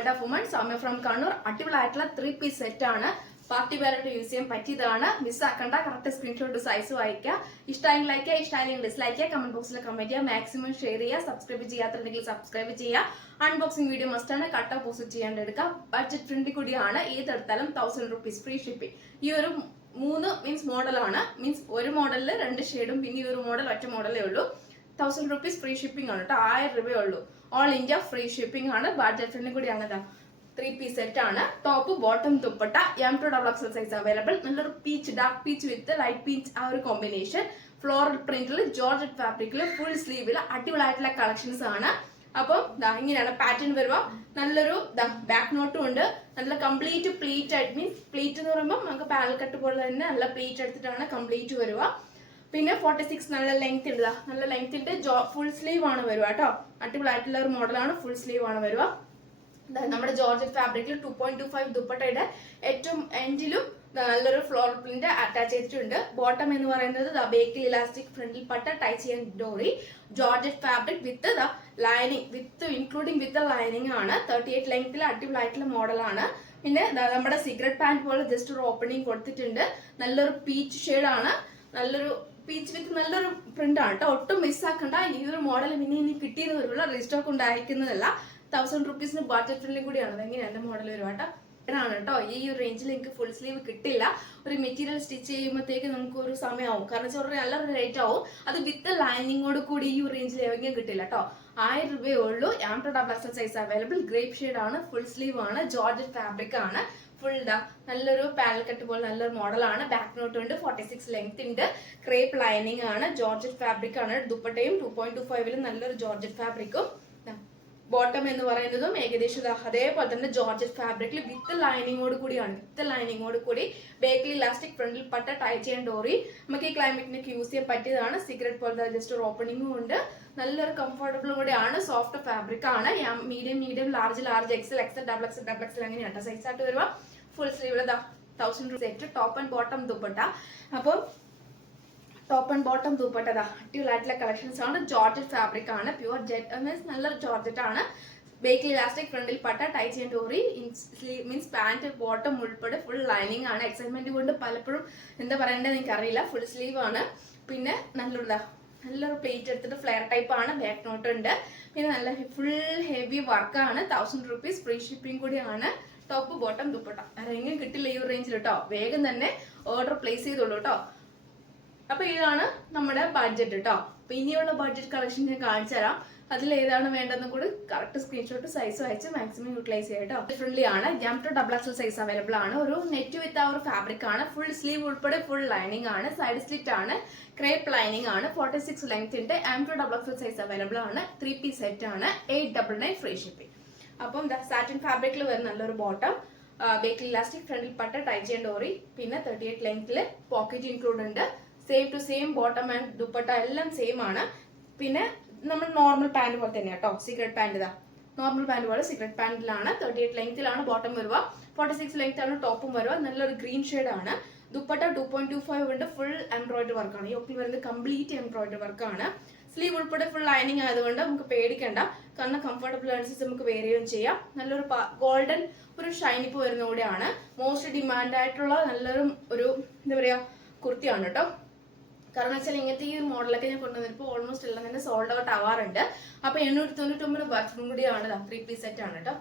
World of woman Soumya from Kannur. അടിപൊളിയായിട്ടുള്ള 3 piece set ആണ്. Party വെയറായിട്ട് use ചെയ്യാൻ പറ്റിയതാണ്. മിസ്സാക്കണ്ട. കറക്റ്റ് സ്ക്രീൻഷോട്ട് സൈസ് വായിക്കുക. ഇഷ്ടമായി ലൈക്ക് ചെയ്യുക, ഇഷ്ടമായി ഡിസ്ലൈക്ക് ചെയ്യുക, കമന്റ് ബോക്സിൽ കമന്റ് ചെയ്യുക, മാക്സിമം ഷെയർ ചെയ്യുക. സബ്സ്ക്രൈബ് ചെയ്യാത്തുണ്ടെങ്കിൽ സബ്സ്ക്രൈബ് ചെയ്യുക. അൺബോക്സിംഗ് വീഡിയോ മസ്റ്റ് ആണ്. കട്ട് ഓപ്പോസിറ്റ് ചെയ്യാണ്ട് എടുക്കുക. ബഡ്ജറ്റ് ഫ്രണ്ട്ലി കൂടിയാണ്. ഏതെടുത്താലും 1000 rupees ഫ്രീ ഷിപ്പിംഗ്. ഈ ഒരു 3 മീൻസ് മോഡലാണ്. മീൻസ് ഒരു മോഡലിൽ 2 ഷെയ്ഡും പിന്നെ ഈ ഒരു മോഡൽ ഒറ്റ മോഡലേ ഉള്ളൂ. 1000 rupees ഫ്രീ ഷിപ്പിംഗ് ആണ് കേട്ടോ. 1000 രൂപയേ ഉള്ളൂ. ഓൾ ഇന്ത്യ ഫ്രീ ഷിപ്പിംഗ് ആണ്. ബഡ്ജറ്റ് ഫ്രണ്ട്ലി കൂടിയാണ്. 3 പീസ് സെറ്റ് ആണ്. Top bottom dupatta M2XX size available. നല്ലൊരു peach, dark peach with light peach ആ ഒരു കോമ്പിനേഷൻ. ഫ്ലോറൽ പ്രിന്റിൽ ജോർജറ്റ് ഫാബ്രിക്കിൽ ഫുൾ സ്ലീവിൽ അടിപൊളിയായിട്ടുള്ള കളക്ഷൻസ് ആണ്. അപ്പം ഇങ്ങനെയാണ് പാറ്റേൺ വരുക. നല്ലൊരു ബാക്ക് നോട്ടും ഉണ്ട്. നല്ല കംപ്ലീറ്റ് പ്ലീറ്റ് ആയിട്ട്, മീൻസ് പ്ലീറ്റ് എന്ന് പറയുമ്പോൾ നമുക്ക് പാനൽ കട്ട് പോലെ തന്നെ നല്ല പ്ലീറ്റ് എടുത്തിട്ടാണ് കംപ്ലീറ്റ് വരുക. പിന്നെ 46 നല്ല ലെങ്ത് ഉണ്ട്. നല്ല ലെങ്ത് ഉണ്ട്. ഫുൾ സ്ലീവ് ആണ് വരുക കേട്ടോ. അടിപൊളിയായിട്ടുള്ള ഒരു മോഡലാണ്. ഫുൾ സ്ലീവ് ആണ് വരുക. നമ്മുടെ ജോർജറ്റ് ഫാബ്രിക്കിൽ 2.25 ദുപ്പട്ടയുടെ ഏറ്റവും എൻഡിലും നല്ലൊരു ഫ്ലോർ പ്രിന്റ് അറ്റാച്ച് ചെയ്തിട്ടുണ്ട്. ബോട്ടം എന്ന് പറയുന്നത് ബേക്കിൽ ഇലാസ്റ്റിക്, ഫ്രണ്ടിൽ പട്ട, ടൈ ചെയ്യാൻ ഡോറി. Georgette fabric with lining, with including with lining ആണ്. 38 ലെങ്ത്തിൽ അടിപൊളിയായിട്ടുള്ള മോഡലാണ്. പിന്നെ നമ്മുടെ സീക്രട്ട് പാന്റ് പോലെ ജസ്റ്റ് ഒരു ഓപ്പണിംഗ് കൊടുത്തിട്ടുണ്ട്. നല്ലൊരു പീച്ച് ഷെയ്ഡാണ്. നല്ലൊരു പീച്ച് വിത്ത് നല്ലൊരു പ്രിന്റ് ആണ് കേട്ടോ. ഒട്ടും മിസ്സാക്കണ്ട. ഈ ഒരു മോഡൽ പിന്നെ ഇനി കിട്ടിയെന്ന് വരുമ്പോൾ റീസ്റ്റോക്ക് ഉണ്ടായിരിക്കുന്നതല്ല. 1000 rupees ബഡ്ജറ്റ് ഫ്രണ്ട്ലി കൂടിയാണ്. അതെങ്ങനെ എന്റെ മോഡൽ വരും കേട്ടോ. ആണ് കേട്ടോ. ഈ ഒരു റേഞ്ചിൽ എനിക്ക് ഫുൾ സ്ലീവ് കിട്ടില്ല. ഒരു മെറ്റീരിയൽ സ്റ്റിച്ച് ചെയ്യുമ്പോഴത്തേക്ക് നമുക്ക് ഒരു സമയമാവും. കാരണം വെച്ചാൽ നല്ലൊരു റേറ്റ് ആവും. അത് വിത്ത് ലൈനിങ്ങോട് കൂടി ഈ ഒരു റേഞ്ചിൽ എവിടെയും കിട്ടില്ല കേട്ടോ. 1000 രൂപയേ ഉള്ളൂ. M2XX size available. Grape shade ആണ്. ഫുൾ സ്ലീവ് ആണ്. ജോർജറ്റ് ഫാബ്രിക് ആണ്. ഫുൾ നല്ലൊരു പാനൽ കട്ട് പോലെ നല്ലൊരു മോഡലാണ്. ബാക്ക് നോട്ട് ഉണ്ട്. 46 ലെങ്ത് ഉണ്ട്. ക്രേപ്പ് ലൈനിങ് ആണ്. ജോർജറ്റ് ഫാബ്രിക് ആണ്. ദുപ്പട്ടയും 2.25 നല്ലൊരു ജോർജറ്റ് ഫാബ്രിക്കും. ബോട്ടം എന്ന് പറയുന്നതും ഏകദേശം അതേപോലെ തന്നെ ജോർജറ്റ് ഫാബ്രിക്കിൽ വിത്ത് ലൈനിങ്ങോട് കൂടിയാണ്. വിത്ത് ലൈനിങ്ങോട് കൂടി ബേക്കിൽ ഇലാസ്റ്റിക്, ഫ്രണ്ടിൽ പട്ട, ടൈ ചെയ്യാൻ ഡോറി. നമുക്ക് ഈ ക്ലൈമറ്റിനൊക്കെ യൂസ് ചെയ്യാൻ പറ്റിയതാണ്. സീക്രട്ട് പോലത്തെ ജസ്റ്റ് ഒരു ഓപ്പണിംഗും ഉണ്ട്. നല്ലൊരു കംഫർട്ടബിളും കൂടിയാണ്. സോഫ്റ്റ് ഫാബ്രിക് ആണ്. Medium, large, XL, double XL അങ്ങനെയാണ് സൈസ് ആയിട്ട് വരുക. ഫുൾ സ്ലീവിൽ 1000 set. Top and bottom dupatta. അപ്പോൾ ടോപ്പ് ആൻഡ് ബോട്ടം ദുപ്പട്ട അടിപൊളിയായിട്ടുള്ള കളക്ഷൻസ് ആണ്. ജോർജറ്റ് ഫാബ്രിക് ആണ്. പ്യുവർ ജെറ്റ് മീൻസ് നല്ല ജോർജറ്റ് ആണ്. ബേക്കിൽ ഇലാസ്റ്റിക്, ഫ്രണ്ടിൽ പട്ട, ടൈ ചെയ്യാൻ ഡോറി. മീൻസ് പാന്റ് ബോട്ടം ഉൾപ്പെടെ ഫുൾ ലൈനിങ് ആണ്. എക്സൈറ്റ്മെന്റ് കൊണ്ട് പലപ്പോഴും എന്താ പറയേണ്ടത് എനിക്ക് അറിയില്ല. ഫുൾ സ്ലീവ് ആണ്. പിന്നെ നല്ലൊരു പ്ലേറ്റ് എടുത്തിട്ട് ഫ്ലെയർ ടൈപ്പ് ആണ്. ബാക്ക് നോട്ട് ഉണ്ട്. പിന്നെ നല്ല ഫുൾ ഹെവി വർക്കാണ്. 1000 rupees ഫ്രീ ഷിപ്പിംഗ് കൂടിയാണ്. ടോപ്പ് ബോട്ടം ദുപ്പട്ട ആരെങ്കിലും കിട്ടില്ല ഈ ഒരു റേഞ്ചിൽ കേട്ടോ. വേഗം തന്നെ ഓർഡർ പ്ലേസ് ചെയ്തോളൂ കേട്ടോ. അപ്പൊ ഇതാണ് നമ്മുടെ ബഡ്ജറ്റ് കേട്ടോ. അപ്പൊ ഇനിയുള്ള ബഡ്ജറ്റ് കളക്ഷൻ ഞാൻ കാണിച്ചു തരാം. അതിൽ ഏതാണ് വേണ്ടതെന്ന് കൂടി കറക്റ്റ് സ്ക്രീൻഷോട്ട് സൈസ് അയച്ച് മാക്സിമം യൂട്ടിലൈസ് ചെയ്യാം കേട്ടോ. ഫ്രണ്ട്ലി ആണ്. M2XX സൈസ് അവൈലബിൾ ആണ്. ഒരു നെറ്റ് വിത്ത് ആ ഒരു ഫാബ്രിക് ആണ്. ഫുൾ സ്ലീവ് ഉൾപ്പെടെ ഫുൾ ലൈനിങ് ആണ്. സൈഡ് സ്ലിറ്റ് ആണ്. ക്രേപ്പ് ലൈനിങ് ആണ്. 46 ലെങ്ത് ഉണ്ട്. M2XX സൈസ് അവൈലബിൾ ആണ്. 3 പീസ് സെറ്റ് ആണ്. 899 ഫ്രീ ഷിപ്പിംഗ്. അപ്പം സാറ്റിൻ ഫാബ്രിക്കിൽ വരുന്ന നല്ലൊരു ബോട്ടം, ബേക്കിൽ ഇലാസ്റ്റിക്, ഫ്രണ്ടിൽ പട്ട, ടൈ ചെയ്യാൻ ഡോറി. പിന്നെ 38 ലെങ്ത്തിൽ പോക്കറ്റ് ഇൻക്ലൂഡ് ഉണ്ട്. Same to same bottom and dupatta എല്ലാം സെയിം ആണ്. പിന്നെ നമ്മൾ നോർമൽ പാന്റ് പോലെ തന്നെ കേട്ടോ. സീക്രട്ട് പാന്റ് നോർമൽ പാന്റ് പോലെ സീക്രട്ട് പാന്റിലാണ്. 38 ലെങ്ത്തിലാണ് ബോട്ടം വരുക. 46 ലെങ്ത് ആണ് ടോപ്പും വരുക. നല്ലൊരു ഗ്രീൻ ഷെയ്ഡ് ആണ്. ദുപ്പട്ട 2.25 ഉണ്ട്. ഫുൾ എംബ്രോയിഡറി വർക്കാണ്. യോക്കിൽ വരുന്നത് കംപ്ലീറ്റ് എംബ്രോയിഡറി വർക്കാണ്. സ്ലീവ് ഉൾപ്പെടെ ഫുൾ ലൈനിങ് ആയതുകൊണ്ട് നമുക്ക് പേടിക്കണ്ട. കാരണം കംഫർട്ടബിൾ അനുസരിച്ച് നമുക്ക് വേരിയും ചെയ്യാം. നല്ലൊരു ഗോൾഡൻ ഒരു ഷൈനിപ്പ് വരുന്ന കൂടെയാണ്. മോസ്റ്റ് ഡിമാൻഡ് ആയിട്ടുള്ള നല്ലൊരു എന്താ പറയാ കുർത്തിയാണ് കേട്ടോ. കാരണം വെച്ചാൽ ഇങ്ങനത്തെ ഈ മോഡലൊക്കെ ഞാൻ കൊണ്ടുവന്നപ്പോൾ ഓൾമോസ്റ്റ് എല്ലാം തന്നെ സോൾഡ് ഔട്ട് ആവാറുണ്ട്. അപ്പൊ 899 വർക്കും കൂടിയാണ്. 3 പീസ് സെറ്റ് ആണ് കേട്ടോ.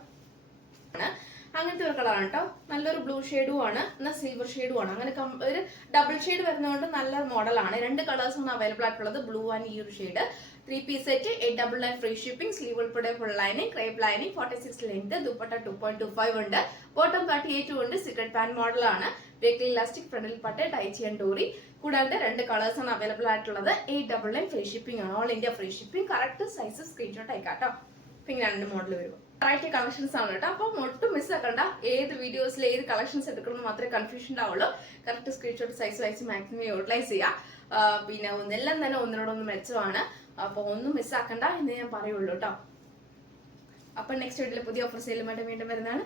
അങ്ങനത്തെ ഒരു കളറാണ് കേട്ടോ. നല്ലൊരു ബ്ലൂ ഷെയ്ഡും ആണ്. എന്നാൽ സിൽവർ ഷെയ്ഡും ആണ്. അങ്ങനെ ഒരു ഡബിൾ ഷെയ്ഡ് വരുന്നതുകൊണ്ട് നല്ല മോഡലാണ്. 2 കളേഴ്സാണ് അവൈലബിൾ ആയിട്ടുള്ളത്. ബ്ലൂ ആൻഡ് ഈ ഒരു shade. 3 piece set. 899 free shipping. Sleeve ഉൾപ്പെടെ full lining, crepe lining, 46 length. Dupatta 2.25 ഉണ്ട്. ബോട്ടം 38 ഉണ്ട്. സീക്രട്ട് പാന്റ് മോഡലാണ്. ബേക്കിൽ ഇലാസ്റ്റിക്, ഫ്രണ്ടിൽ പട്ട, ടൈ ചെയ്യാൻ ഡോറി. കൂടാതെ 2 കളേഴ്സാണ് അവൈലബിൾ ആയിട്ടുള്ളത്. 899 ഫ്രീ ഷിപ്പിംഗ് ആണ്. All India free shipping. Correct size screenshot അയക്കാം കേട്ടോ. പിന്നെ 2 മോഡൽ വരും. വെറൈറ്റി കളക്ഷൻസ് ആണ് കേട്ടോ. അപ്പം ഒട്ടും മിസ്സാക്കണ്ട. ഏത് വീഡിയോസിൽ ഏത് കളക്ഷൻസ് എടുക്കണമെന്ന് മാത്രമേ കൺഫ്യൂഷൻ ഉണ്ടാവുള്ളൂ. കറക്റ്റ് സ്ക്രീൻഷോട്ട് സൈസ് അയച്ച് മാക്സിമം യൂട്ടിലൈസ് ചെയ്യാം. പിന്നെ എല്ലാം തന്നെ ഒന്നിനോടൊന്ന് മെച്ചമാണ്. അപ്പൊ ഒന്നും മിസ്സാക്കണ്ട എന്ന് ഞാൻ പറയുള്ളൂ കേട്ടോ. അപ്പൊ നെക്സ്റ്റ് വീഡിയോയിൽ പുതിയ ഓഫർ സെയിലുമായിട്ട് വീണ്ടും വരുന്നതാണ്.